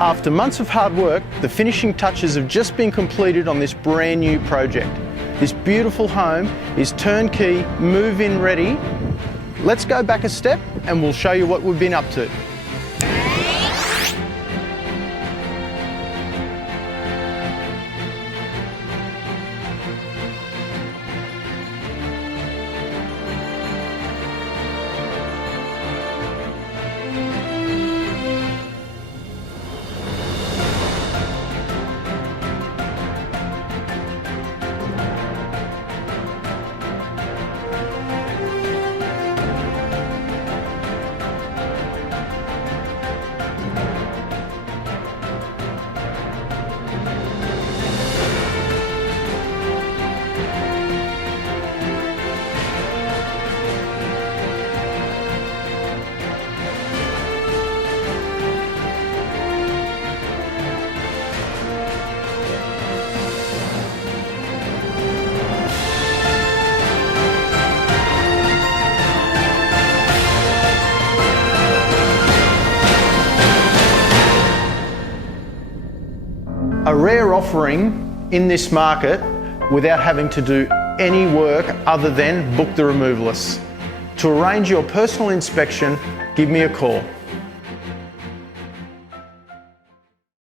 After months of hard work, the finishing touches have just been completed on this brand new project. This beautiful home is turnkey, move-in ready. Let's go back a step and we'll show you what we've been up to. A rare offering in this market without having to do any work other than book the removalists. To arrange your personal inspection, give me a call.